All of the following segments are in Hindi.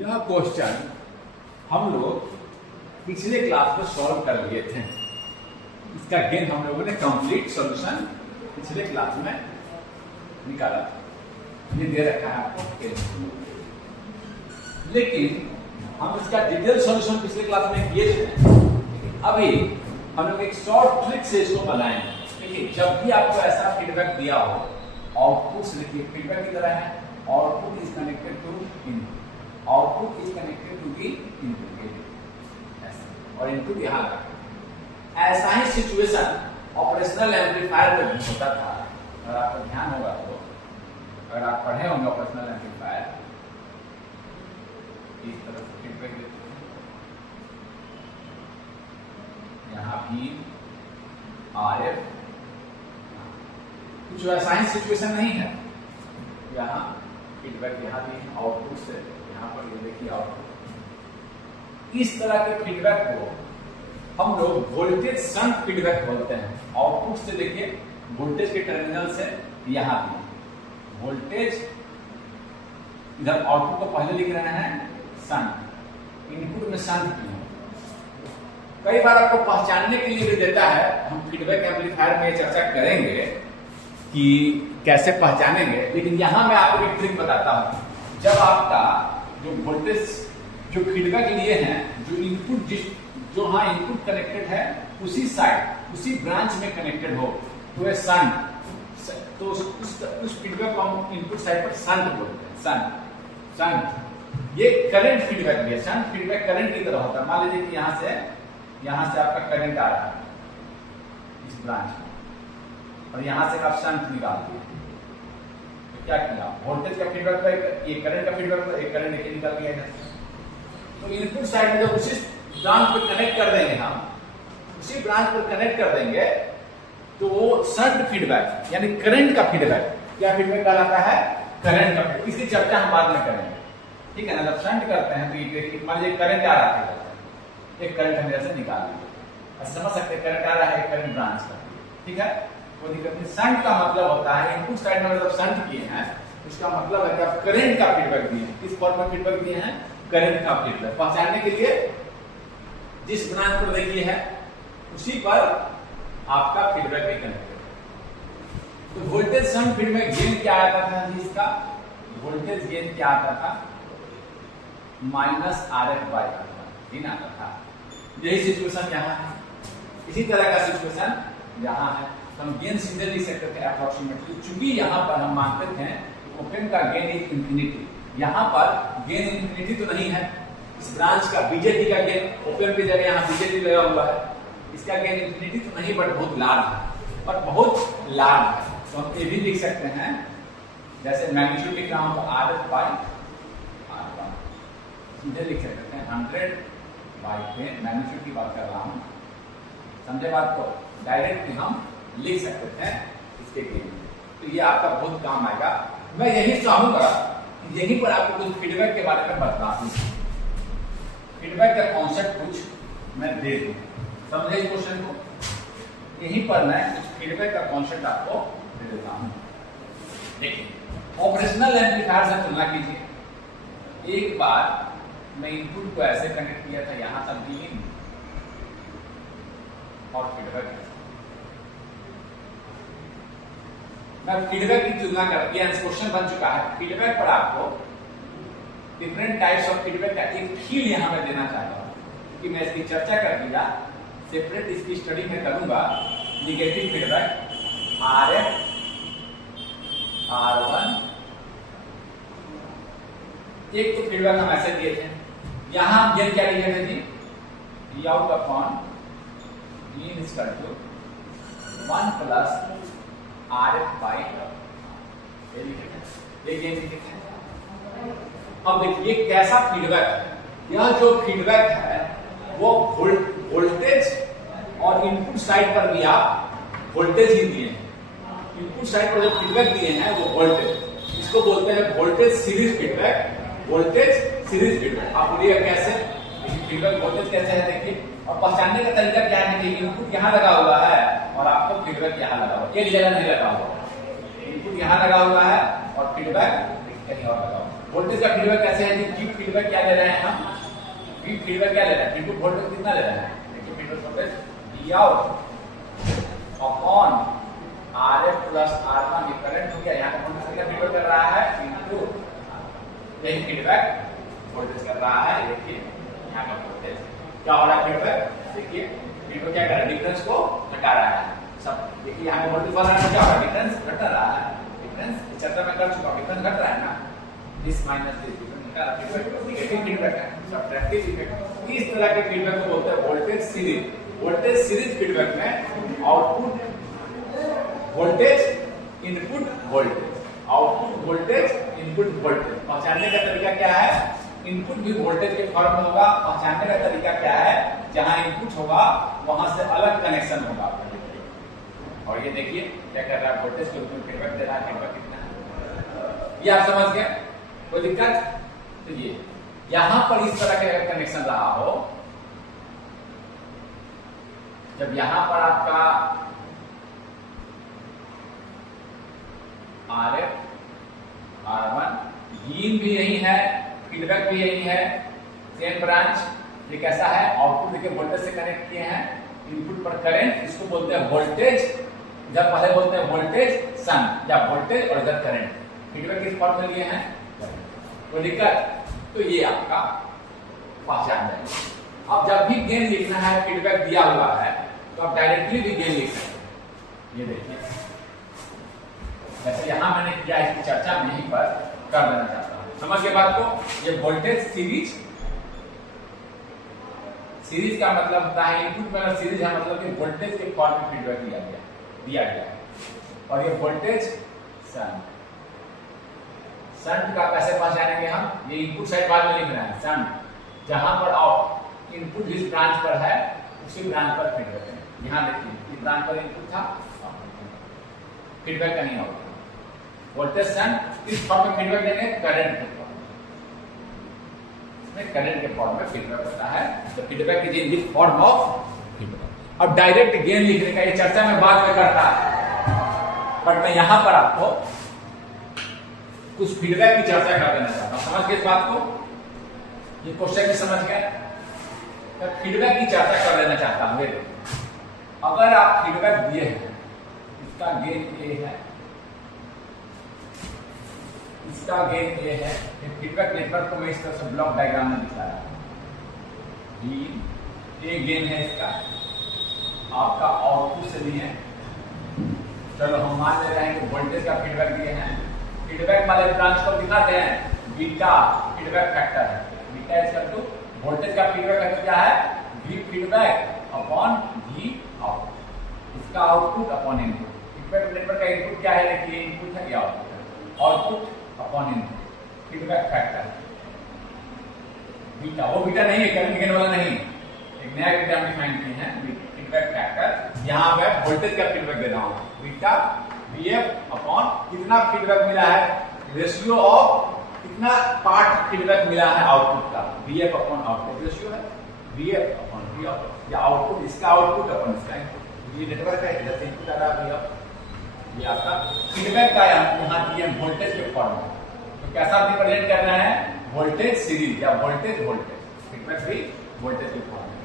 यह क्वेश्चन हम लोग पिछले क्लास में सॉल्व कर लिए थे। इसका गेन हम लोगों ने कंप्लीट सॉल्यूशन पिछले क्लास में निकाला था। ये दे रखा है आपको, लेकिन हम इसका डिटेल सॉल्यूशन पिछले क्लास में किए थे। अभी हम लोग एक शॉर्ट ट्रिक से इसको बनाएंगे। देखिए, जब भी आपको ऐसा फीडबैक दिया हो, आउटपुट से देखिए फीडबैक की तरह है, output is connected to input, output is connected to the input, और इनपुट यहां लगा। ऐसा ही सिचुएशन ऑपरेशनल एम्पलीफायर में भी होता था। अगर आपका ध्यान होगा तो, अगर आप पढ़े होंगे ऑपरेशनल एम्पलीफायर, इस तरह से फीडबैक देते हैं। यहाँ भी RF, कुछ वैसा ही सिचुएशन नहीं है। यहाँ फीडबैक यहाँ भी आउटपुट से, यहाँ पर ये देखिए आउटपुट। इस तरह के फीडबैक को हम लोग वोल्टेज शंट फीडबैक बोलते हैं। आउटपुट से देखिए, वोल्टेज के टर्मिनल से यहाँ भी वोल्टेज, इधर आउटपुट को पहले लिख रहे हैं शंट, इनपुट में शंट की। कई बार आपको पहचानने के लिए भी देता है। हम फीडबैक एम्पलीफायर में चर्चा करेंगे कि कैसे पहचानेंगे, लेकिन यहां मैं आपको एक ट्रिक बताता हूं। जब आपका जो वोल्टेज जो फीडबैक लिए हैं, जो इनपुट जो हाँ इनपुट कनेक्टेड है उसी साइड, उसी ब्रांच में कनेक्टेड हो, तो ये शंट, तो उस फीडबैक को हम इनपुट साइड पर शंट बोलते हैं। शंट ये करंट फीडबैक भी है। शंट फीडबैक करंट की तरह होता है। मान लीजिए कि यहां से आपका करंट आ रहा है इस ब्रांच में, और यहां से आप शंट निकाल दिए, तो क्या किया, वोल्टेज का फीडबैक पर ये करंट का फीडबैक पर एक करंट लेके निकाल दिया जाता है। तो इनपुट साइड में जब उसी ब्रांच पर कनेक्ट कर देंगे, हम उसी ब्रांच पर कनेक्ट कर देंगे, तो वो शंट फीडबैक यानी करंट का फीडबैक, क्या फीडबैक कहलाता है, करंट का फीडबैक। इसकी चर्चा हम बाद में करेंगे, ठीक है ना। जब शंट करते हैं तो मान लीजिए करंट आ रहा है, एक करंट हम इधर से निकाल दिए, समझ सकते हैं करंट आ रहा है एक करंट ब्रांच का, ठीक है, कोई दिक्कत नहीं। शंट का मतलब होता है, इनपुट साइड में जब शंट किए हैं, उसका मतलब है कि आप करंट का फीडबैक दिए हैं। किस फॉर्म में फीडबैक दिए हैं, करंट का फीडबैक। पहचानने के लिए जिस ब्रांच पर देखिए है उसी पर आपका फीडबैक भी कनेक्टेड है। तो वोल्टेज शंट फीडबैक गेन क्या आता था जी, इसका वोल्टेज गेन क्या आता था, -RF/R गेन आता था। यही सिचुएशन यहाँ है, इसी तरह का सिचुएशन यहाँ है। तो हम गेन सीधे लिख सकते थे अप्रोक्सीमेटली, चूंकि यहाँ पर हम मानते थे ओपन का गेन इज इंफिनिटी। यहाँ पर गेन इंफिनिटी तो नहीं है, इस ब्रांच का बीजेटी का गेन, ओपन की जगह यहाँ बीजेटी लगा हुआ है, इसका गेन इंफिनिटी तो नहीं, बट बहुत लार्ज है, और बहुत लार्ज है। तो हम ये भी लिख सकते हैं, जैसे मैग्नीट्यूड लिख रहा हूं तो RF/R1 सीधे लिख सकते हैं 100/10। मैग्नीट्यूड की बात कर रहा हूं, समझे बात को, डायरेक्टली हम लिख सकते थे इसके गेन। तो ये आपका बहुत काम आएगा। मैं यही चाहूंगा यहीं पर आपको कुछ फीडबैक के बारे में बता दूं, फीडबैक का कॉन्सेप्ट कुछ मैं दे दूं, समझे इस क्वेश्चन को। यहीं पर मैं कुछ फीडबैक का कॉन्सेप्ट आपको दे देता हूं। देखिए, ऑपरेशनल एम्पलीफायर से तुलना कीजिए। एक बार मैं इनपुट को ऐसे कनेक्ट किया था, यहां तक भी इन, और फीडबैक मैं फीडबैक की तुलना कर, ये क्वेश्चन बन चुका है। फीडबैक पर आपको डिफरेंट टाइप्स ऑफ फीडबैक का एक फील यहां मैं देना चाहता हूं, कि मैं इसकी चर्चा कर दिया, सेपरेट इसकी स्टडी में करूंगा। निगेटिव फीडबैक RF R1, एक तो फीडबैक हम ऐसे दिए थे, यहां हम गेन क्या लिखे थे जी, Vout upon gain is equal to 1 + RF/R, ये लिखे थे, ये गेन लिखे थे। अब देखिए कैसा फीडबैक है। यह जो फीडबैक है वो वोल्टेज और इनपुट साइड पर भी आप वोल्टेज ही दिए हैं। इनपुट साइड पर जो फीडबैक दिए हैं वो वोल्टेज, इसको बोलते हैं voltage series feedback. Voltage series feedback आप बोलिएगा कैसे, फीडबैक वोल्टेज कैसे है, देखिए। और पहचानने का तरीका क्या है कि इनपुट यहाँ लगा हुआ है और आपको फीडबैक यहाँ लगा हुआ है, एक जगह नहीं लगा हुआ। इनपुट यहाँ लगा हुआ है और फीडबैक कहीं और लगा हुआ है। वोल्टेज का फीडबैक कैसे है? गिव फीडबैक क्या ले रहे हैं हम? गिव फीडबैक क्या ले रहे हैं? इनपुट वोल्टेज कितना ले रहे हैं? देखिए feedback voltage V out upon RF plus R1 ये करंट हो गया, यहाँ का वोल्टेज क्या फीडबैक कर रहा है? इनपुट, यही फीडबैक वोल्टेज कर रहा है। देखिए यहाँ का वोल्टेज क्या हो रहा है? फीडबैक देखिए फीडबैक क्या कर रहा है? डिफरेंस को घटा रहा है सब। देखिए यहाँ पे वोल्टेज बढ़ रहा है, क्या हो रहा है? डिफरेंस घट रहा है। डिफरेंस चर्चा में कर चुका हूं, डिफरेंस घट रहा है ना, दिस माइनस दिस, डिफरेंस घटा रहा है। फीडबैक नेगेटिव फीडबैक है, सब्ट्रैक्टिव इफेक्ट। इस तरह के फीडबैक को बोलते हैं voltage series. Voltage series feedback में output voltage input voltage, output voltage input voltage. पहचानने का तरीका क्या है? इनपुट भी वोल्टेज के फॉर्म में होगा। पहचानने का तरीका क्या है? जहां इनपुट होगा वहां से अलग कनेक्शन होगा। और ये देखिए क्या कर रहा है? वोल्टेज के रूप में फीडबैक दे रहा है। फीडबैक कितना है ये आप समझ गए? कोई दिक्कत? तो ये यहां पर इस तरह का कनेक्शन रहा हो, जब यहां पर आपका RF R1 गेन भी यही है, फीडबैक भी यही है, सेम ब्रांच। ये कैसा है? आउटपुट देखिए वोल्टेज से कनेक्ट किए हैं, इनपुट पर करंट, इसको बोलते हैं वोल्टेज। जब पहले बोलते हैं वोल्टेज सन, या वोल्टेज और इधर करंट। फीडबैक किस फॉर्म में लिए हैं? कोई दिक्कत? तो ये आपका पहचान जाएगा। अब जब भी गेन लिखना है, फीडबैक दिया हुआ है, तो आप डायरेक्टली भी गेन लिख सकते हैं। ये देखिए जैसे यहां मैंने किया, इसकी चर्चा में यहीं पर कर देना चाहता हूं। समझ के बात को? ये वोल्टेज सीरीज, सीरीज का मतलब होता है इनपुट में अगर सीरीज है मतलब कि वोल्टेज के फॉर्म में फीडबैक दिया गया है। और ये वोल्टेज शंट, शंट का कैसे पहचानेंगे हम? ये इनपुट साइड बाद में लिख रहे हैं। शंट जहां पर इनपुट जिस ब्रांच पर है उसी ब्रांच पर फीडबैक है। यहां देखिए इस ब्रांच पर इनपुट था, फीडबैक कहीं और। वोल्टेज शंट किस फॉर्म में फीडबैक देंगे? करंट के फॉर्म में। करंट के फॉर्म में फीडबैक होता है। तो feedback is in this form of feedback. अब डायरेक्ट गेन लिखने का ये चर्चा में बाद में करता है, बट मैं यहां पर आपको कुछ फीडबैक की चर्चा कर देना चाहता हूं। समझ गए इस बात को? ये क्वेश्चन भी समझ गए? मैं फीडबैक की चर्चा कर देना चाहता हूं। अगर आप फीडबैक दिए हैं, इसका गेन ए है, इसका गेन ए है, फीडबैक नेटवर्क को मैं इस तरह से ब्लॉक डायग्राम में दिखाया। ए गेन है इसका, आपका आउटपुट से लिए हैं। चलो हम मान ले रहे हैं कि वोल्टेज का फीडबैक दिए हैं। फीडबैक वाले ब्रांच को दिखाते हैं, बीटा फीडबैक फैक्टर है। बीटा इसका टू वोल्टेज का फीडबैक फैक्टर क्या है? V feedback upon V output, इसका output upon input. Feedback network का इनपुट क्या है? देखिए इनपुट है, ये आउटपुट है। Output upon input, feedback factor beta. वो बीटा नहीं है, करंट गेन वाला नहीं, एक नया बीटा हम डिफाइन किए हैं, फीडबैक फैक्टर। यहां पे वोल्टेज का फीडबैक दे रहा हूं, बीटा वीएफ अपॉन कितना फीडबैक मिला है, रेशियो ऑफ कितना पार्ट फीडबैक मिला है आउटपुट का, वीएफ अपॉन आउटपुट रेशियो है, वीएफ अपॉन वी आउटपुट, या आउटपुट इसका आउटपुट अपॉन इसका इनपुट। ये नेटवर्क है, जैसे इनपुट आ रहा है वीएफ, ये आपका फीडबैक का यहां दिए वोल्टेज के फॉर्म में। तो कैसा रिप्रेजेंट कर रहे हैं? वोल्टेज सीरीज या वोल्टेज वोल्टेज, फीडबैक भी वोल्टेज के फॉर्म में।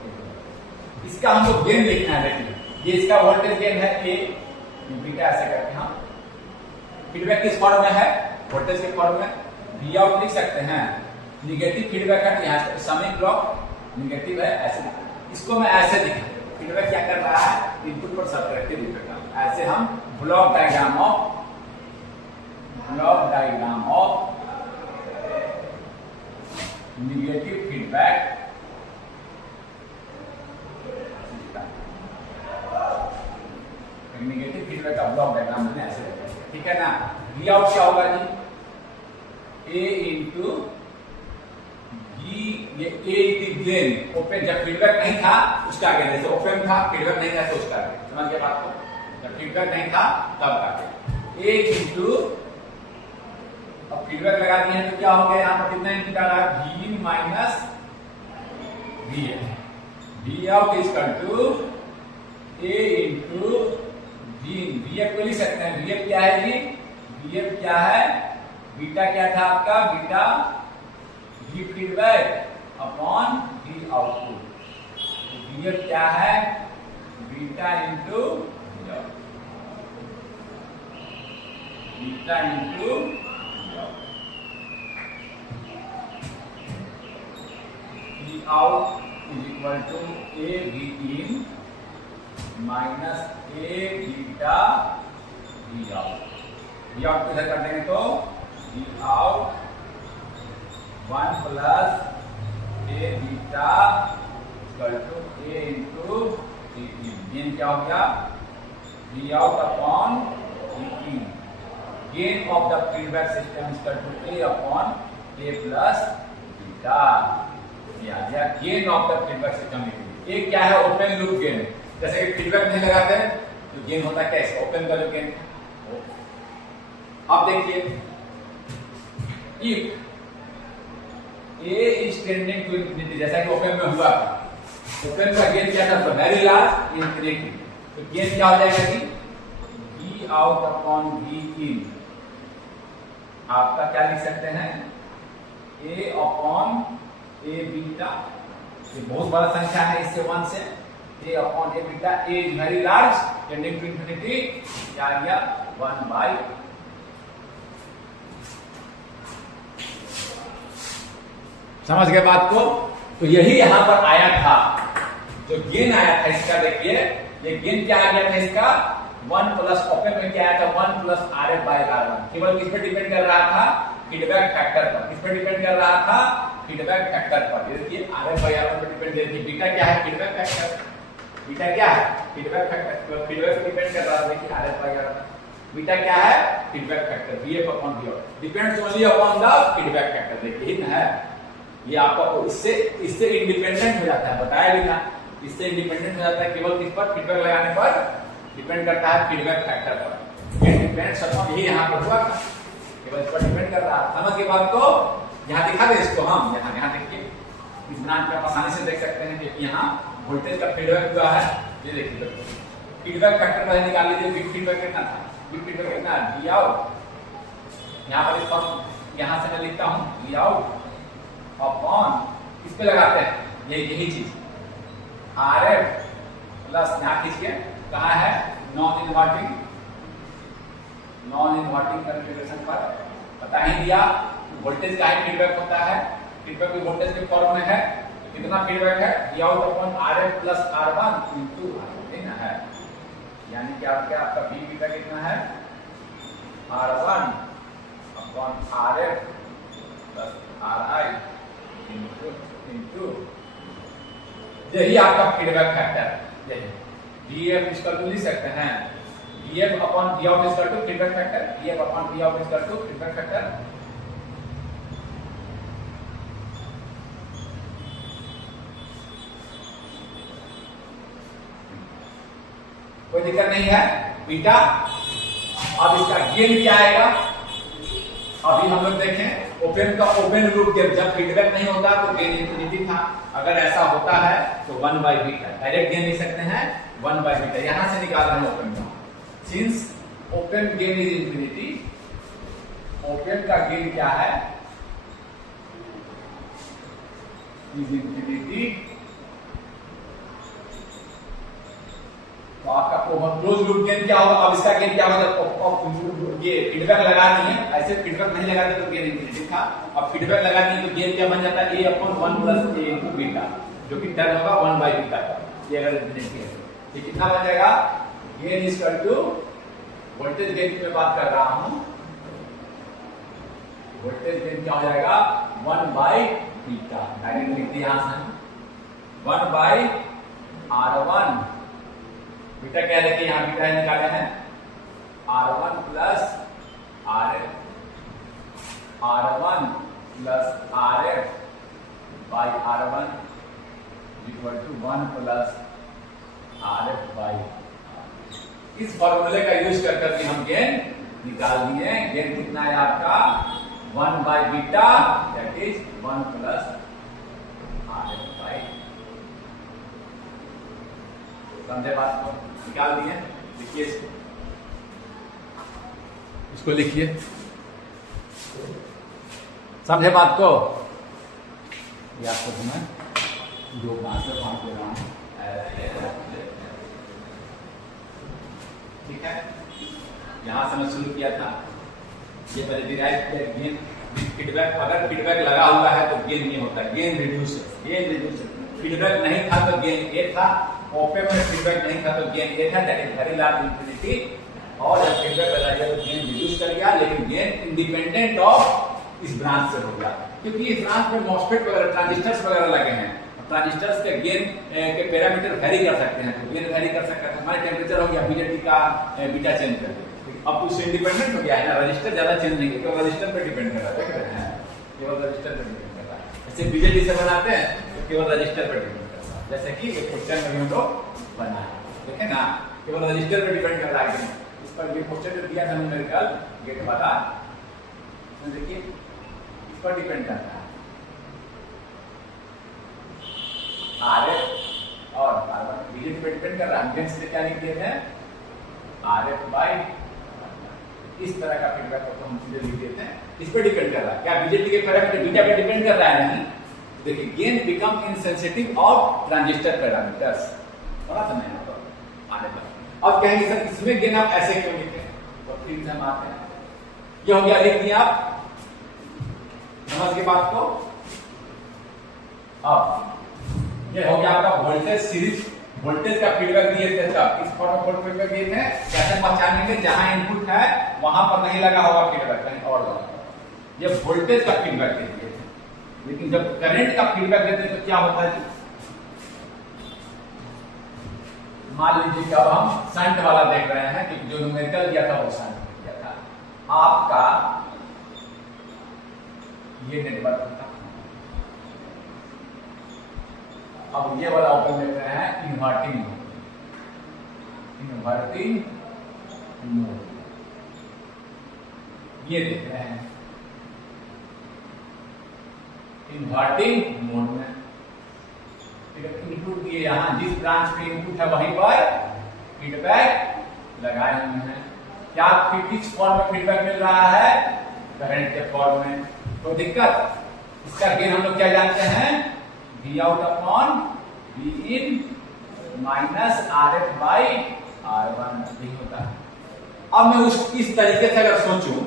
इसका हम लोग गेन लिखना है। देखिए ये इसका वोल्टेज गेन है ए, बीटा ऐसे करके हम फीडबैक किस फॉर्म में है? वोल्टेज के फॉर्म में। वी आउट लिख सकते हैं, निगेटिव फीडबैक है, यहाँ समिंग ब्लॉक निगेटिव है, ऐसे इसको मैं ऐसे लिखा। फीडबैक क्या कर रहा है? इनपुट पर सब्ट्रैक्टिव इफेक्ट। ऐसे हम block diagram of negative feedback, negative feedback का ब्लॉक डायग्राम मैंने ऐसे रखा, ठीक है ना। वी आउट क्या होगा जी? ए इंटू वी, ये ए गेन ओपन, जब फीडबैक नहीं था उसका गेन, जैसे ओपन था फीडबैक नहीं था तो उसका गेन। समझ गए बात को? जब फीडबैक नहीं था तब का गेन ए इंटू, अब फीडबैक लगा दिए हैं तो क्या हो गया? यहाँ पर कितना इनपुट आ रहा है? V minus V F. V out is equal to A into V F को लिख सकते हैं। वी एफ क्या है जी? वी एफ क्या है? बीटा क्या था आपका? Beta V feedback upon V output. तो क्या है? Beta into beta into V out is equal to A V in minus A beta V out. V out इधर कर देंगे तो V out 1 plus A beta equal to A into V in. Gain क्या हो गया? V out upon V in. Gain of the feedback system is equal to A upon A plus beta. ये आ गया gain of the feedback system. ये क्या है? Open loop gain. जैसे कि फीडबैक नहीं लगाते तो गेन होता क्या? इसका ओपन का जो गेन। अब देखिए, if A is tending to infinity, जैसा कि ओपन में हुआ, ओपन का गेन क्या था? Very large infinity. तो गेन क्या हो जाएगा कि V out upon V in. आपका क्या लिख सकते हैं? A upon A beta. ये बहुत बड़ा संख्या है, इससे 1 से A upon A beta. A is very large tending to infinity. क्या आ गया? 1 बाई। समझ गए बात को? तो यही यहां पर आया था, जो गेन आया था इसका। देखिए ये गेन क्या आ गया था इसका? 1 प्लस ओपन में क्या आया था? 1 plus R F by R one. केवल किस पे डिपेंड कर रहा था? फीडबैक फैक्टर पर। किस पे डिपेंड कर रहा था? फीडबैक फैक्टर पर। देखिए R F by R one पर डिपेंड। देखिए बीटा क्या है? Feedback factor. बीटा क्या है? Feedback factor. फीडबैक पे डिपेंड कर रहा है। देखिए R F by R one. Beta क्या है? Feedback factor. V F upon V out depends only upon the feedback factor. देखिए ना है ये आपका इससे इंडिपेंडेंट हो जाता है। बताया भी था, इससे इंडिपेंडेंट हो जाता है। केवल किस पर? फीडबैक लगाने पर डिपेंड करता है, फीडबैक फैक्टर पर। ये डिपेंड्स अपॉन, यही यहां पर हुआ था, केवल इस पर डिपेंड कर रहा है। समझ के बाद तो यहां दिखा दे इसको हम। यहां देखिए, इस ब्रांच में आप आसानी से देख सकते हैं कि यहां वोल्टेज का फीडबैक हुआ है। ये देखिए फीडबैक फैक्टर पहले निकाल लीजिए। बिग फीडबैक कितना था? बिग फीडबैक कितना? V out. यहां पर इसको यहां से मैं लिखता हूं वी आउट अपॉन, इस पे लगाते हैं यही चीज आर एफ प्लस, यहां खींचिए कहा है? नॉन इनवर्टिंग कॉन्फ़िगरेशन पर बता ही दिया वोल्टेज का ही फीडबैक होता है। फीडबैक भी वोल्टेज के फॉर्म में है। कितना फीडबैक है? V out upon R F plus R one into R है। यानी कि आपका वी बीटा कितना है? R one upon R F plus R I into, यही आपका फीडबैक फैक्टर। यही वी एफ इसका लिख सकते हैं V F upon V out is to feedback factor. V F upon V out is to feedback factor. कोई दिक्कत नहीं है बीटा। अब इसका गेन क्या आएगा? अभी हम लोग देखें ओपन का ओपन लूप गेन, जब फीडबैक नहीं होता तो गेन इंफिनिटी था। अगर ऐसा होता है तो 1 बाई बीटा डायरेक्ट गेन लिख सकते हैं। 1 बाई बीटा यहां से निकाल रहे हैं ओपन का। Since open gain is infinity, open का गेन क्या है? Is infinity. तो आपका क्लोज लूप गेन क्या होगा? अब इसका गेन क्या होगा? ये फीडबैक लगा दिए, ऐसे फीडबैक नहीं लगाते तो गेन इंफिनिटी था। अब फीडबैक लगा दिए तो गेन क्या बन जाता है? ए अपॉन 1 प्लस ए इंटू बीटा, जो कि टर्न होगा 1 बाई बीटा का। ये अगर इंफिनिटी है ये कितना बन जाएगा? Gain is equal to, voltage gain की मैं बात कर रहा हूं, वोल्टेज गेन क्या हो जाएगा? 1 बाई बीटा। डायरेक्ट लिख दिया यहां से 1 बाई R1। बीटा क्या देखिए यहां बीटा निकाले हैं R1 plus RF, R1 plus RF by R1 equal to 1 plus RF by. इस फॉर्मूले का यूज कर करके हम गेन निकाल दिए। गेन कितना है आपका? 1 by beta, that is 1 plus RF by. समझे बात को? निकाल दिए। लिखिए इसको लिखिए। समझे बात को? ये आपको मैं दो बात से पाँच ले रहा हूँ, ठीक है। यहाँ से मैं शुरू किया था, ये पहले डिराइव किया गेन फीडबैक। अगर फीडबैक लगा हुआ है तो गेन नहीं होता, गेन रिड्यूस। फीडबैक नहीं था तो गेन ए था, ओपन में फीडबैक नहीं था तो गेन ए था, that is very large infinity. और जब फीडबैक लगा गया तो गेन रिड्यूस कर गया, लेकिन गेन इंडिपेंडेंट ऑफ इस ब्रांच से हो गया, क्योंकि इस ब्रांच में मॉसफेट वगैरह ट्रांजिस्टर्स वगैरह लगे हैं। ट्रांजिस्टर्स के गेन के पैरामीटर वेरी कर सकते हैं, तो गेन वेरी कर सकते हैं। हमारे टेम्परेचर हो गया, बीजेटी का बीटा चेंज कर दिया, अब उससे इंडिपेंडेंट हो गया है ना। रजिस्टर ज्यादा चेंज नहीं, केवल रजिस्टर पे डिपेंड कर रहा है, देख रहे हैं, केवल रजिस्टर पे डिपेंड कर रहा है। जैसे बीजेटी से बनाते हैं तो केवल रजिस्टर पे डिपेंड कर रहा है, जैसे कि एक क्वेश्चन में हम लोग बनाए, देखें ना, केवल रजिस्टर पे डिपेंड कर रहा है। इस पर ये क्वेश्चन जो दिया था न्यूमेरिकल गेट वाला, देखिए इस पर डिपेंड करता है आरएफ और कार्बन, बीजेटी पे डिपेंड कर रहा है। गेन से क्या लिख दिए थे, आरएफ बाई, इस तरह का फीडबैक को हम सीधे लिख देते हैं, इस पे डिपेंड कर रहा है। क्या बीजेटी के पैरामीटर बीटा पे डिपेंड कर रहा है? नहीं। देखिए gain become insensitive of transistor parameters, थोड़ा समझना तो आने पर। अब कहेंगे सर इसमें गेन आप ऐसे क्यों लिखे, तो फिर से हम आते हैं, ये हो गया, लिख दिया आप, समझ के बात को। अब ये हो गया आपका वोल्टेज सीरीज, वोल्टेज का फीडबैक दिए थे तब इस फॉर्म में फीडबैक दिए थे, कैसे पहचानेंगे? जहां इनपुट है वहां पर नहीं लगा होगा फीडबैक, कहीं और लगा। ये वोल्टेज का फीडबैक दिए थे, लेकिन जब करंट का फीडबैक देते हैं तो क्या होता है? मान लीजिए कि अब हम शंट वाला देख रहे हैं, कि जो न्यूमेरिकल दिया था वो शंट में दिया था। आपका ये नेटवर्क था, अब ये वाला ओपन देख रहे हैं इन्वर्टिंग मोड, इन्वर्टिंग मोड ये देख रहे हैं इन्वर्टिंग मोड में, ठीक है। इनपुट दिए, यहां जिस ब्रांच पे इनपुट है वहीं पर फीडबैक लगाए हुए हैं। क्या किस फॉर्म में फीडबैक मिल रहा है? करंट के फॉर्म में। तो दिक्कत, इसका गेन हम लोग क्या जानते हैं? V out upon V in minus RF by R1 नहीं होता है। अब मैं इस तरीके से अगर सोचूं,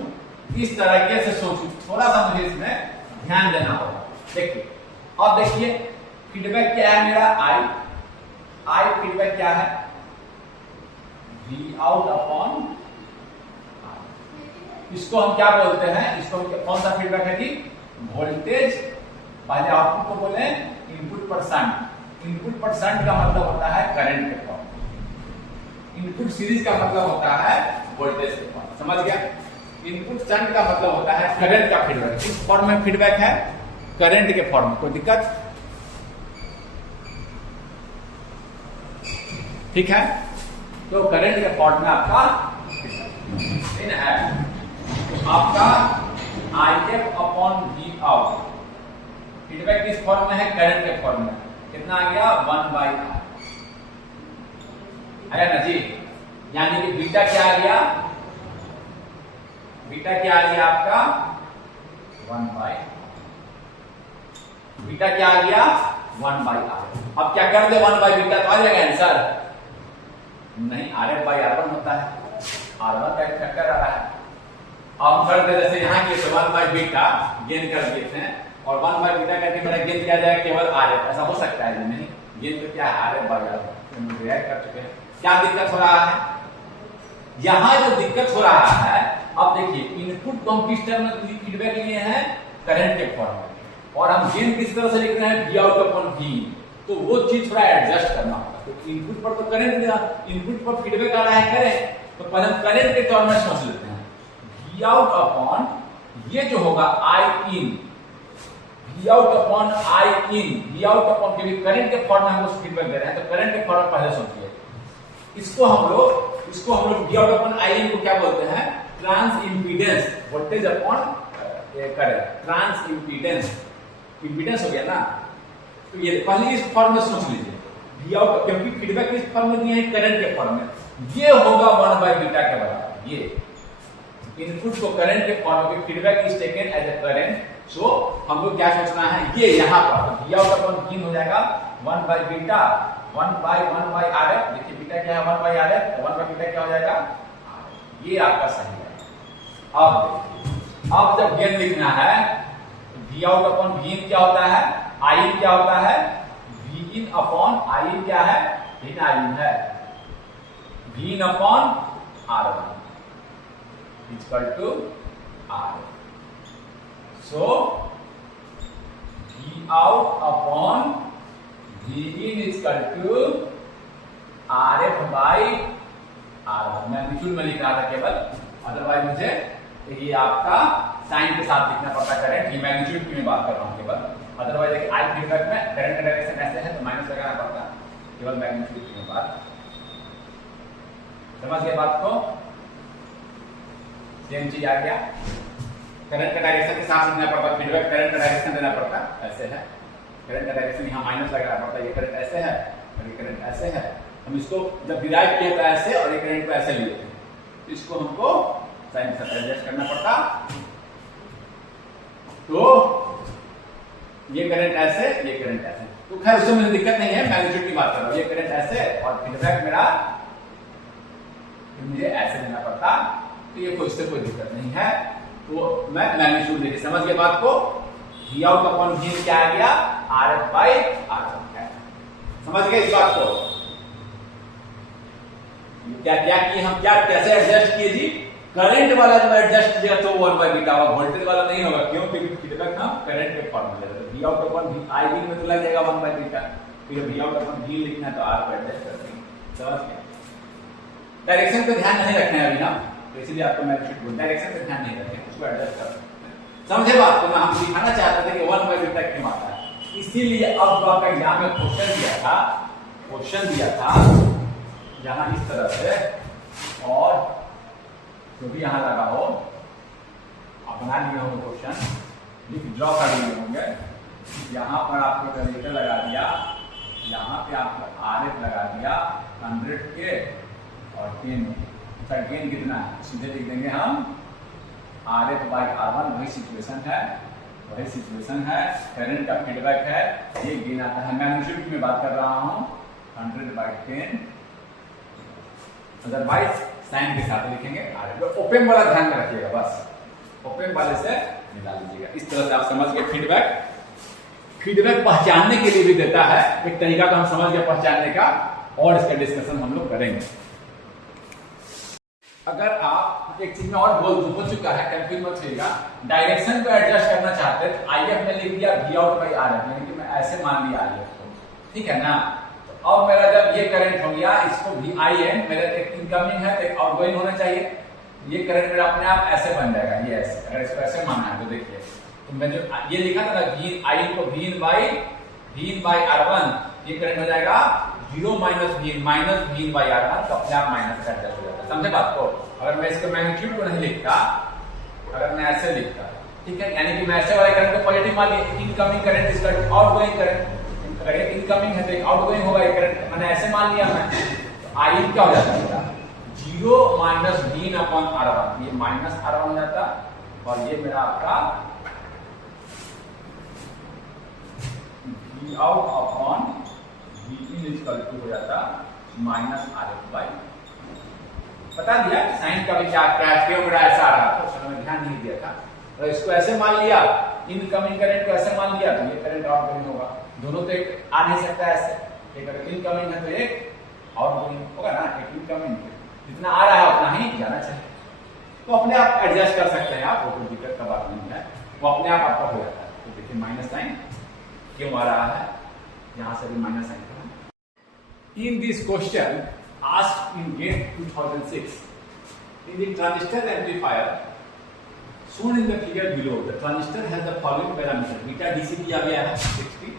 इस तरीके से सोचूं, थोड़ा सा मुझे इसमें ध्यान देना होगा। देखिए अब देखिए फीडबैक क्या है मेरा? I फीडबैक क्या है? V out upon R। इसको हम क्या बोलते हैं? इसको कौन सा फीडबैक है जी? वोल्टेज पहले आउटपुट को बोले इनपुट परसेंट। इनपुट परसेंट का मतलब होता है करंट के फॉर्म, इनपुट सीरीज का मतलब होता है वोल्टेज के फॉर्म, समझ गया? इनपुट शंट का मतलब होता है करंट का फीडबैक। किस फॉर्म में फीडबैक है? करंट के फॉर्म में। कोई दिक्कत? ठीक है, तो करंट के फॉर्म में आपका है, तो आपका IF upon V out feedback किस फॉर्म में है? करंट के फॉर्म में। कितना आ गया? 1/R आया ना जी। यानी कि बीटा क्या आ गया? बीटा क्या आ गया आपका? 1/R। बीटा क्या आ गया? 1/R। अब क्या कर दे? 1/बीटा तो आ जाएगा आंसर? नहीं, RF/R1 होता है, R1 का एक फैक्टर आ रहा है। अब हम कर दे जैसे यहाँ की 1/बीटा गेन कर दिए थे, और 1/बीटा करके मेरा गेन क्या जाएगा? केवल RF। ऐसा हो सकता है? नहीं, गेन तो क्या है? RF/R1 रिएक्ट कर चुके हैं। क्या दिक्कत हो रहा है? यहां जो दिक्कत हो रहा है, अब देखिए इनपुट को हम किस टर्म में फीडबैक लिए हैं? करंट के फॉर्म में, और हम गेन किस तरह से लिख रहे हैं? V out upon V। तो वो चीज थोड़ा एडजस्ट करना होगा, क्योंकि इनपुट पर तो करंट दिया, इनपुट पर फीडबैक आ रहा है करंट, तो पहले हम करंट के टर्म में सोच लेते हैं। V out upon ये जो होगा I in, V out upon I in, V out upon, क्योंकि करंट के फॉर्म में हम लोग फीडबैक दे रहे हैं, तो करंट के फॉर्म में पहले सोचिए। इसको हम लोग V out upon I in को क्या बोलते हैं? Trans impedance, voltage upon current, trans impedance, impedance हो गया ना। तो ये पहले इस फॉर्म में सोच लीजिए, V out, क्योंकि फीडबैक इस फॉर्म में दिए हैं करंट के फॉर्म में, ये होगा 1/बीटा के बराबर। ये इनपुट को करंट के फॉर्म में, feedback is taken as a current, so हमको क्या सोचना है, ये यहाँ पर वी आउट अपॉन वी हो जाएगा 1 by beta 1 by R F. देखिए बीटा क्या है 1 by R F, 1 by beta क्या हो जाएगा, ये आपका सही है। अब जब गेन लिखना है वी आउट अपॉन वी इन क्या होता है, आई इन क्या होता है, वी इन अपॉन आई इन क्या है, इन आई इन है, V in upon R one equal to R. So V out upon V in equal to R F by R one. मैं मैग्नीट्यूड में लिख रहा था केवल, अदरवाइज मुझे ये आपका साइन के साथ लिखना पड़ता करंट, ये मैग्नीट्यूड की मैं बात कर रहा हूं केवल। अदरवाइज देखिए आई फीडबैक में करंट का डायरेक्शन ऐसे है तो माइनस लगाना पड़ता, केवल मैग्नीट्यूड की मैं बात। समझ गए बात को, सेम चीज आ गया। करंट का डायरेक्शन के साथ लिखना पड़ता, फीडबैक करंट का डायरेक्शन देना पड़ता, ऐसे है करंट का डायरेक्शन, यहाँ माइनस लगाना पड़ता, ये करंट ऐसे है और ये करंट ऐसे है। हम इसको जब डिराइव किया था ऐसे और ये करंट को ऐसे लिए थे, तो इसको हमको साइन के साथ एडजस्ट करना पड़ता। तो ये करंट ऐसे, ये करंट ऐसे, तो खैर उसमें मुझे दिक्कत नहीं है, मैग्नीट्यूड की बात कर रहा हूं। ये करंट ऐसे और फीडबैक मेरा मुझे ऐसे लेना पड़ता, तो ये कोई से कोई दिक्कत नहीं है। तो मैं मैग्नीट्यूड लेके समझ गए बात को, वी आउट अपॉन वी क्या आ गया, R F by R one. समझ गए इस बात को, क्या क्या किए हम, क्या कैसे एडजस्ट किए जी, करंट वाला जब एडजस्ट किया तो 1 बाई बीटा होगा, वोल्टेज वाला नहीं होगा, क्यों, क्योंकि फीडबैक हम करंट के फॉर्म में लेते, V out upon V I V में तो लग जाएगा 1 बाई बीटा, फिर वी आउट अपॉन वी लिखना तो आर को एडजस्ट कर देंगे। समझ गए, डायरेक्शन पे ध्यान नहीं रखना है अभी ना, तो इसलिए आपको मैग्नीट्यूड बोल, डायरेक्शन पे ध्यान नहीं रखें, उसको एडजस्ट कर सकते हैं। समझे बात को, मैं हम दिखाना चाहते थे कि 1 बाई बीटा क्यों आता है, इसीलिए अब जो आपका एग्जाम में क्वेश्चन दिया था जहां इस तरह से और जो भी यहां लगा हो, आप बना लिए होंगे क्वेश्चन, ड्रॉ कर लिए होंगे, यहां पर आपको कैलकुलेटर लगा दिया, यहां पे आपको आरएफ लगा दिया 100 के और 10 सर गेन कितना है, सीधे लिख देंगे हम R F by R one. वही सिचुएशन है, करंट का फीडबैक है, ये गेन आता है। मैग्नीट्यूड की मैं बात कर रहा हूं 100 बाई 10, अदरवाइज साइन के साथ लिखेंगे आर एफ। ओपन वाला ध्यान में रखिएगा, बस ओपन वाले से निकाल लीजिएगा। इस तरह से आप समझ गए फीडबैक पहचानने के लिए भी देता है एक तरीका, तो हम समझ गए पहचानने का, और इसका डिस्कशन हम लोग करेंगे। अगर आप एक चीज में और हो चुका है, कंफ्यूज मत होइएगा, डायरेक्शन को एडजस्ट करना चाहते हैं तो आई एफ में लिख दिया V out by R F, यानी कि मैं ऐसे मान लिया आई एफ को, ठीक है ना। तो अब मेरा जब ये करंट हो गया, इसको वी आई एम, मेरा एक इनकमिंग है एक आउटगोइंग होना चाहिए, ये करंट मेरा अपने आप ऐसे बन जाएगा, ये ऐसे, अगर इसको ऐसे माना है तो देखिए, तो मैं जो ये लिखा था ना वी आई को V in by R one, ये करंट हो जाएगा 0 minus V in by R one, तो अपने आप माइनस का एडजस्ट हो जाता है। समझे बात को, अगर मैं इसके मैग्नीट्यूड को नहीं लिखता, अगर मैं ऐसे लिखता, ठीक है, यानी कि मैं ऐसे वाले करंट को पॉजिटिव मान लिया, इनकमिंग करंट इसका आउटगोइंग करंट, अगर इनकमिंग है तो आउटगोइंग होगा ये करंट, मैंने ऐसे मान लिया मैं, तो आई क्या हो जाता है 0 minus V in upon R one, ये माइनस आर वन हो जाता, और ये मेरा आपका V out upon V in equal to हो जाता माइनस आर एफ बाई। बता दिया साइन का भी क्या क्यों मेरा ऐसा आ रहा था, उस समय ध्यान नहीं दिया था। और इसको ऐसे मान लिया, इनकमिंग करंट को ऐसे मान लिया, तो ये करंट आउटगोइंग होगा, दोनों तो एक आ नहीं सकता ऐसे, एक अगर इनकमिंग है तो एक आउटगोइंग होगा ना, एक इनकमिंग जितना आ रहा है उतना ही जाना चाहिए, तो अपने आप एडजस्ट कर सकते हैं आप, वो कोई दिक्कत का बात नहीं है, वो अपने आप आपका हो जाता है। तो देखिए माइनस साइन क्यों आ रहा है, यहां से भी माइनस साइन करना। In this question asked in GATE 2006, in the transistor amplifier shown in the figure below, the transistor has the following parameter: beta DC दिया गया है 60,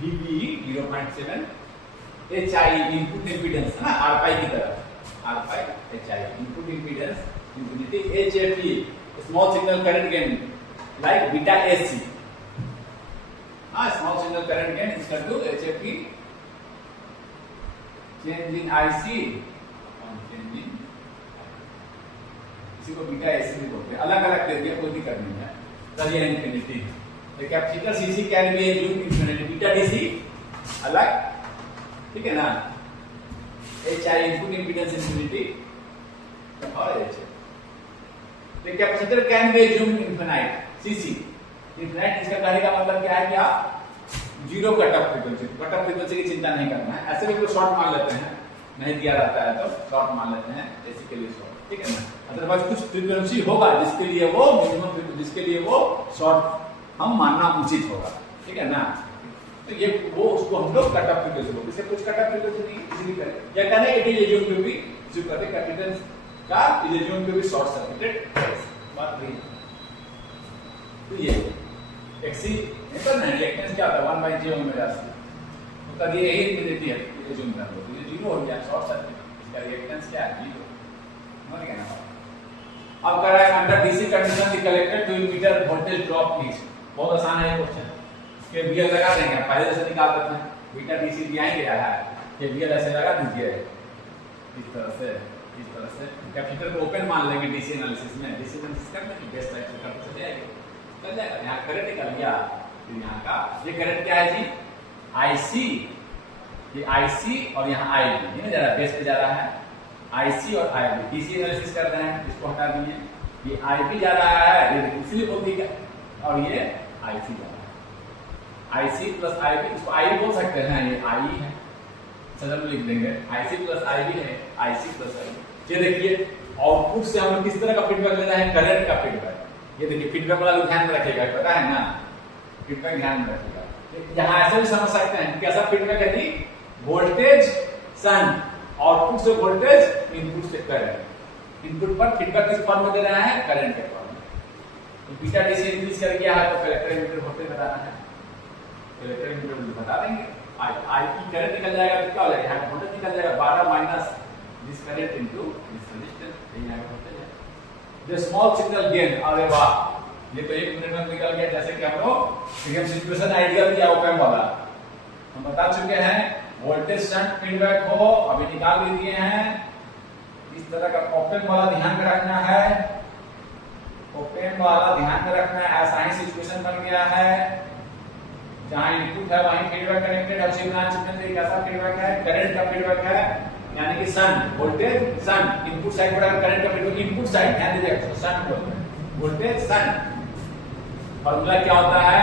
VBE 0.7, HI इनपुट इम्पीडेंस है ना, R पाई की तरह, R pi HI input impedance infinity, HFE small signal current gain like beta AC, small signal current gain is equal to HFE change in IC और चेंज इन, इसी को बीटा एसी भी बोलते हैं, अलग अलग दे दिया कोई दिक्कत नहीं है। चलिए infinity the capacitor CC can be assumed infinity, beta DC अलग, ठीक है ना, H I input impedance infinity और H, the capacitor can be assumed infinite, CC infinite, इसका कहने का मतलब क्या है कि आप जीरो कट ऑफ फ्रीक्वेंसी की चिंता नहीं करना है, ऐसे भी कोई शॉर्ट मान लेते हैं, नहीं दिया रहता है तो शॉर्ट मान लेते हैं, ऐसे के लिए शॉर्ट, ठीक है ना, अदरवाइज कुछ फ्रीक्वेंसी होगा जिसके लिए वो मिनिमम, जिसके लिए वो शॉर्ट हम मानना उचित होगा, ठीक है ना, तो ये वो उसको हम लोग कट ऑफ फ्रीक्वेंसी बोलते हैं, इससे कुछ कट ऑफ फ्रीक्वेंसी नहीं इजीली करें, या कहते हैं it is assumed to be, जो कहते हैं कैपेसिटेंस का is assumed to be short circuited, बात नहीं, तो ये एक्सी पर ना रिएक्टेंस क्या होता है 1 by j ओमेगा c, तो तब ये इन्फिनिटी है, ये जूम कर लो, ये जीरो हो गया शॉर्ट सर्किट, इसका रिएक्टेंस क्या है जीरो, समझ गए ना। अब कर रहा है under DC condition the collected 2 meter voltage drop is, बहुत आसान है ये क्वेश्चन, के वीएल लगा देंगे, पहले जैसे निकाल देते हैं, बीटा डीसी दिया ही गया है, के वीएल ऐसे लगा दीजिए इस तरह से कैपेसिटर को ओपन मान लेंगे डीसी एनालिसिस में, डीसी एनालिसिस करने की बेस्ट टाइप से करते चले जाएंगे, चल जाएगा, यहाँ करंट निकल गया, फिर यहाँ का ये करंट क्या है जी, आईसी, ये आईसी और यहाँ आईबी, ये जा रहा है बेस पे जा रहा है, आईसी और आईबी, डीसी एनालिसिस कर रहे हैं, इसको हटा दिए, ये आईबी जा रहा है, ये इसलिए बोलती है, और ये आईसी जा रहा है, आईसी प्लस आईबी, इसको आई बोल सकते हैं, ये आई है, सदन में लिख देंगे, आईसी प्लस आईबी है, आईसी प्लस आईबी, ये देखिए आउटपुट से हम लोग किस तरह का फीडबैक लेना है, करंट का फीडबैक, ये देखिए फीडबैक वाला ध्यान में रखिएगा, पता है ना, फीडबैक ध्यान में रखिएगा, यहाँ ऐसे भी समझ सकते हैं कैसा फीडबैक है जी, वोल्टेज सन, आउटपुट से वोल्टेज, इनपुट से करंट, इनपुट पर फीडबैक किस फॉर्म में दे रहा है, करंट के फॉर्म में, तो बीटा डीसी इंक्रीज कर गया है तो कलेक्टर एमिटर वोल्टेज बताना है, कलेक्टर एमिटर बता देंगे, आई की करंट निकल जाएगा तो क्या हो जाएगा, यहाँ वोल्टेज निकल जाएगा 12 minus this current into this resistance, ये यहाँ वोल्टेज है, द स्मॉल सिग्नल गेन, अरे वाह, ये तो 1 मिनट में निकल गया, जैसे कि हम लोग सेकंड सिचुएशन आइडियल दिया ओपन वाला, हम बता चुके हैं, वोल्टेज शंट फीडबैक हो, अभी निकाल भी दिए हैं, इस तरह का ओपन वाला ध्यान में रखना है, ओपन वाला ध्यान में रखना है, ऐसा ही सिचुएशन बन गया है, जहां इनपुट है वहीं फीडबैक कनेक्टेड है, उसी ब्रांच में कैसा फीडबैक है, करंट का फीडबैक है, यानी कि सन, वोल्टेज सन, इनपुट साइड पर करंट का फीडबैक, इनपुट साइड ध्यान दीजिएगा, सन बोलते हैं, वोल्टेज सन, फॉर्मूला क्या होता है,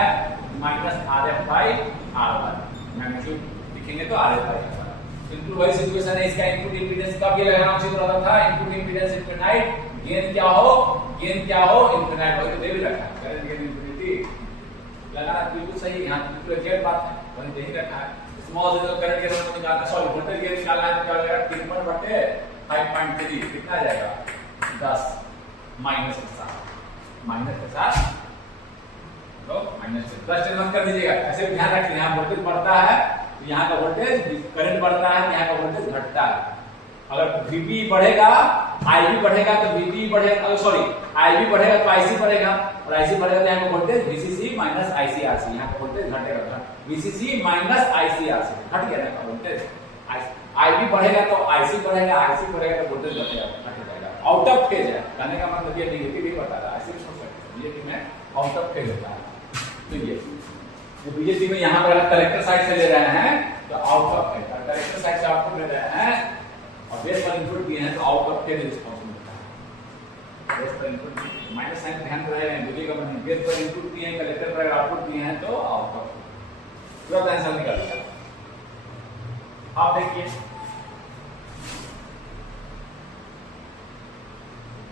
minus R F by R one, magnitude लिखेंगे तो R F by R one, बिल्कुल वही सिचुएशन है, इसका इनपुट इंपीडेंस कब ये लगाना उचित रहता था, इनपुट इंपीडेंस इनफिनाइट, गेन क्या हो इनफिनाइट हो, तो दे भी रखा है, करंट गेन इनफिनिटी लगाना बिल्कुल सही, यहाँ बिल्कुल एग्जैक्ट बात है, वही दे ही रखा है, स्मॉल सिग्नल करंट के साथ निकालना, सॉरी वोल्टेज गेन निकालना है तो क्या हो जाएगा, 53/5.3 कितना आ जाएगा, 10 माइनस के साथ तो माइनस से प्लस टेन मत कर दीजिएगा, ऐसे ध्यान रखिए, यहाँ वोल्टेज बढ़ता है तो यहाँ का वोल्टेज, करंट बढ़ता है यहाँ का वोल्टेज घटता है, अगर Vp बढ़ेगा Ib बढ़ेगा तो Vp बढ़ेगा, सॉरी Ib बढ़ेगा तो IC बढ़ेगा, और IC बढ़ेगा तो यहाँ का वोल्टेज VCC माइनस ICRC, यहाँ का वोल्टेज घटेगा, VCC माइनस ICRC घट गया ना वोल्टेज, Ib बढ़ेगा तो IC बढ़ेगा, IC बढ़ेगा तो वोल्टेज घटेगा, आउट ऑफ फेज है, कहने का मतलब ये नेगेटिव ही बता रहा है, ऐसे सोच सकते हैं, ये में आउट ऑफ फेज होता है, तो ये बीजेसी में यहाँ पर कलेक्टर साइड से ले रहे हैं तो out of phase, collector side से आउटपुट ले रहे हैं और बेस पर इनपुट दिए हैं तो आउट ऑफ फेज रिस्पांस मिलता है, बेस पर इनपुट माइनस साइन ध्यान रहे बुझिएगा, मैंने बेस पर इनपुट दिए हैं, कलेक्टर पर आउटपुट दिए हैं तो आउट ऑफ फेज, तुरंत आंसर निकल गया। आप देखिए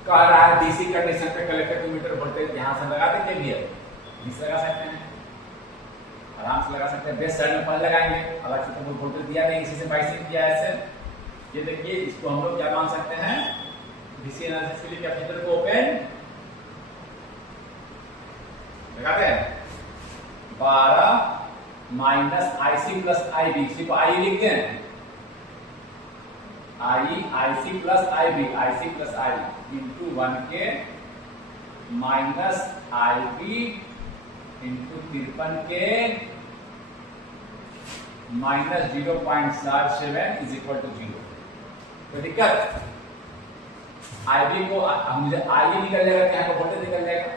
कह रहा है डीसी कंडीशन पे कलेक्टर मीटर वोल्टेज यहां से लगा देंगे भी, इस लगा सकते हैं, आराम से लगा सकते हैं, बेस साइड में पहले लगाएंगे, अलग से तो वोल्टेज दिया नहीं, इसी से बाइसिंग किया है ऐसे, ये देखिए इसको हम लोग क्या मान सकते हैं, डीसी एनालिसिस के लिए कैपेसिटर को ओपन लगाते हैं, 12 माइनस आईसी प्लस आईबी, सिर्फ आई लिखते हैं, IC plus IB, IC plus IB into 1K minus IB into 53K minus 0.77 is equal to 0। तो दिक्कत IB को मुझे IE निकल जाएगा, यहाँ का वोल्टेज निकल जाएगा,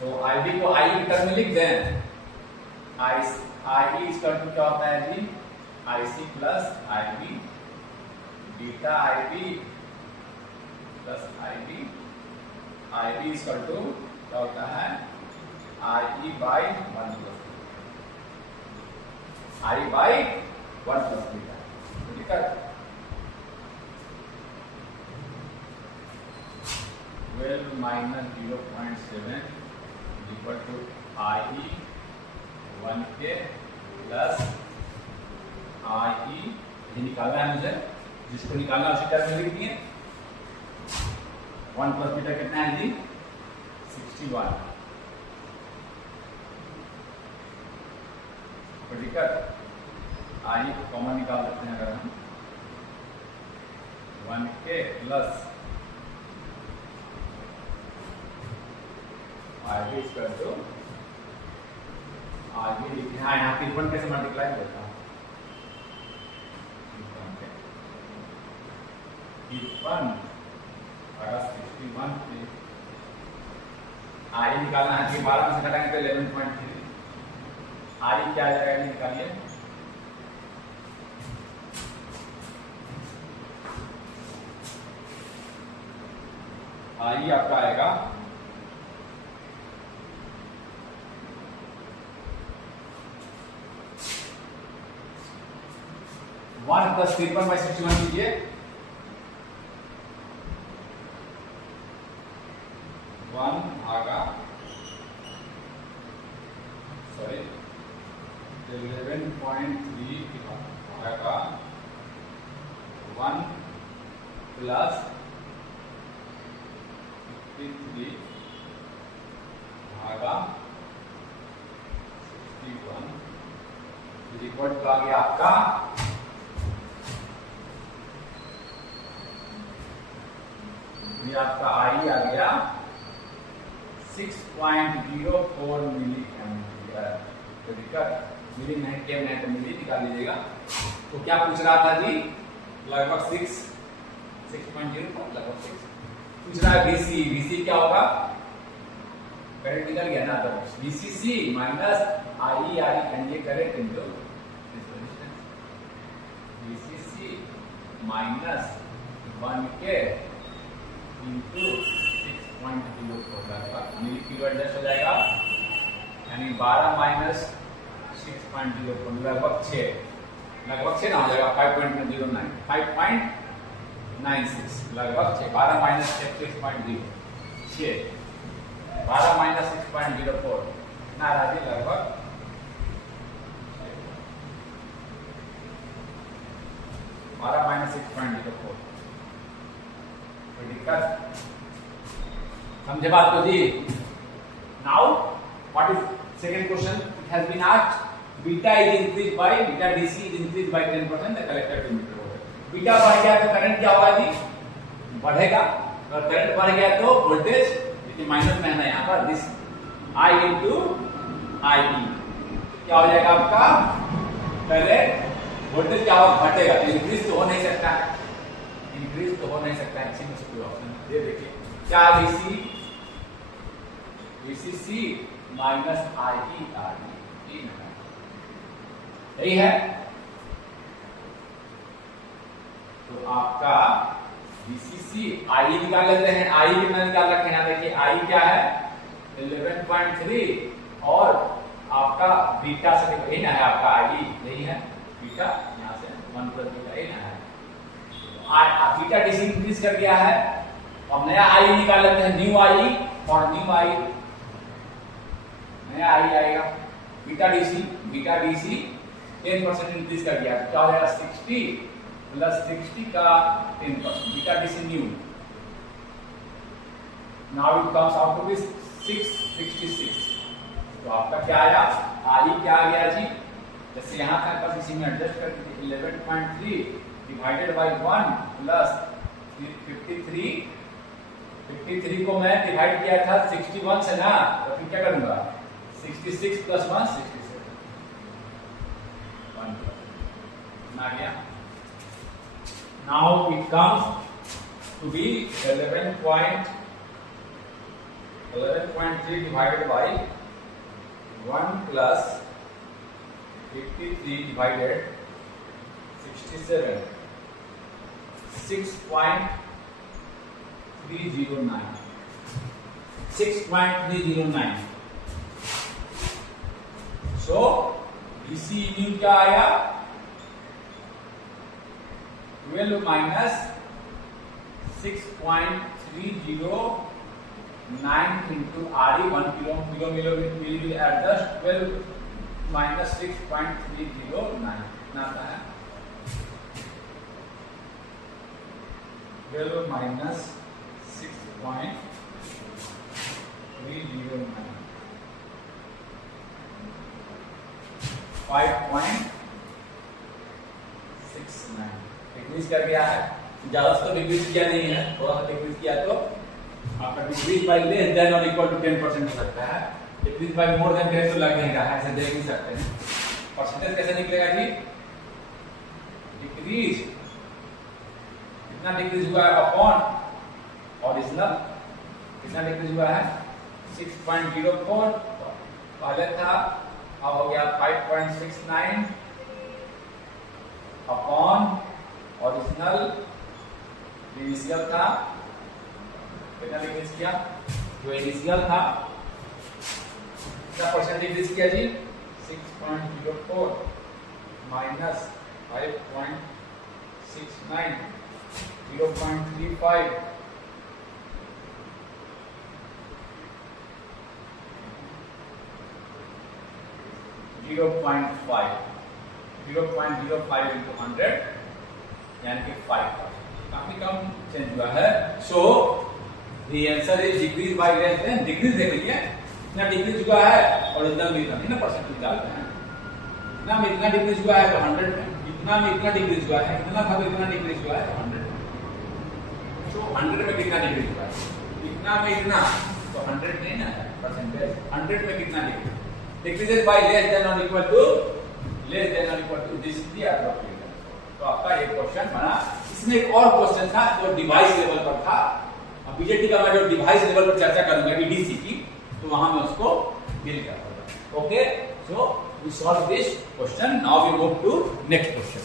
तो IB को I की टर्म में लिख दें। IE इसका क्या होता है जी, IC plus IB, beta IB plus IB। IB इसका क्या होता है, IE by 1 plus I by 1 plus beta. ठीक है, 12 माइनस 0.7 इक्वल टू IE 1 के प्लस IE, ये निकालना है मुझे, जिसको निकालना उसी टर्म में लिख दिए। 1 प्लस बीटा कितना है जी, 61। ठीक है, IE को कॉमन निकाल सकते हैं अगर हम, 1 के plus IB equal to IB लिखे हैं यहाँ पे 1 कैसे मल्टीप्लाई होता है, 1 अगर 61 से IE निकालना है कि 12 में से घटाएंगे तो 11.3। IE क्या आ जाएगा निकालिए, IE आपका आएगा 1 प्लस 53/61 कीजिए, 1 आगा, सॉरी 11.3 आएगा 1 प्लस 53 आगा 61 इक्वल टू आ गया आपका आपका IE आ गया 6.04 मिली एम्पियर। तो दिक्कत मिली नहीं, केम नहीं तो मिली निकाल लीजिएगा। तो क्या पूछ रहा था जी, लगभग 6.04 लगभग 6 पूछ रहा है। VC क्या होगा, करंट निकल गया ना, तो VCC माइनस IE एंड ये करंट इनटू VCC माइनस 1 के इंटू 6.04 मिली किलो एडजस्ट हो जाएगा, यानी 12 माइनस 6.04 लगभग 6 ना हो जाएगा, 5.09 5.96 लगभग 6। 12 माइनस 6.06 12 माइनस 6.04 ना राजी लगभग 12 माइनस 6.04। दिक्कत समझे बात को जी। Now what is second question, it has been asked beta is increase by beta DC is increase by 10% the collector emitter voltage. Beta बढ़ गया तो करंट क्या होगा जी, बढ़ेगा, और करंट बढ़ गया तो वोल्टेज, देखिए माइनस में है ना यहाँ पर, दिस I इंटू IE क्या हो जाएगा आपका, करेक्ट, वोल्टेज क्या होगा, घटेगा। तो इंक्रीज तो हो नहीं सकता है, इंक्रीज तो हो नहीं सकता है, इसी में से कोई ऑप्शन ये देखिए क्या, VCC माइनस IE यही है। तो आपका VCC IE निकाल लेते हैं, IE कितना निकाल रखे हैं, देखिए IE क्या है 11.3 और आपका बीटा से यही ना है आपका IE, यही है बीटा, यहाँ से 1 प्लस बीटा यही ना है। बीटा डीसी इंक्रीज कर गया है, अब नया IE निकाल लेते हैं, न्यू IE और न्यू IE, नया IE आएगा बीटा डीसी 10% इंक्रीज कर गया, क्या हो जाएगा 60 प्लस 60 का 10%, beta DC new. Now it comes out to be 666। तो आपका क्या आया, IE क्या आ गया जी, जैसे यहां था बस इसी में एडजस्ट कर दीजिए, 11.3 डिवाइडेड बाय 1 प्लस 53 को मैं डिवाइड किया था 61 से ना, तो फिर क्या करूंगा 66 प्लस 1 67 1 आ गया। Now it comes to be 11.3 11.3 divided by 1 plus 53 divided 67, 6.309. 6.309. So DC new क्या आया? 12 minus 6.309 into RE 1 kilo will adjust 12 minus 6.309 आता है 12 minus 6.309 5.69 डिक्रीज कर गया है, ज्यादा तो डिक्रीज किया नहीं है, थोड़ा सा डिक्रीज किया तो आपका डिक्रीज बाय लेस देन और इक्वल टू 10% हो सकता है, डिक्रीज बाय मोर देन 10 तो लग नहीं रहा है, ऐसे देख नहीं सकते हैं। परसेंटेज कैसे निकलेगा जी? डिक्रीज कितना डिक्रीज हुआ है अपॉन ओरिजिनल, कितना डिक्रीज हुआ है? 6.04 पहले था, अब हो गया 5.69 अपॉन ओरिजिनल इनिशियल था, कितना डिक्रीज किया? जो इनिशियल था कितना परसेंट डिक्रीज किया जी? 6.04 माइनस 5.69 0.35 0.05 into 100 यानी कि 5%, काफी कम चेंज हुआ है। So the answer is decrease by less then, decrease देख लीजिए कितना डिक्रीज हुआ है, ओरिजिनल में इतना ना परसेंटेज डालते हैं, इतना में इतना डिक्रीज हुआ है तो 100 में, इतना में इतना डिक्रीज हुआ है, इतना था तो इतना डिक्रीज हुआ है तो 100 में। सो 100 में कितना डिक्रीज हुआ है? इतना में इतना तो 100 नहीं ना परसेंटेज, 100 में कितना decrease? Decreases by less than और equal to this is the appropriate. तो आपका एक क्वेश्चन बना। इसमें एक और क्वेश्चन था जो डिवाइस लेवल पर था, अब बीजेटी का मैं जो डिवाइस लेवल पर चर्चा करूंगा ईडीसी की, तो वहां मैं उसको डील करूंगा। Okay, so we solve this question, now we move to next question.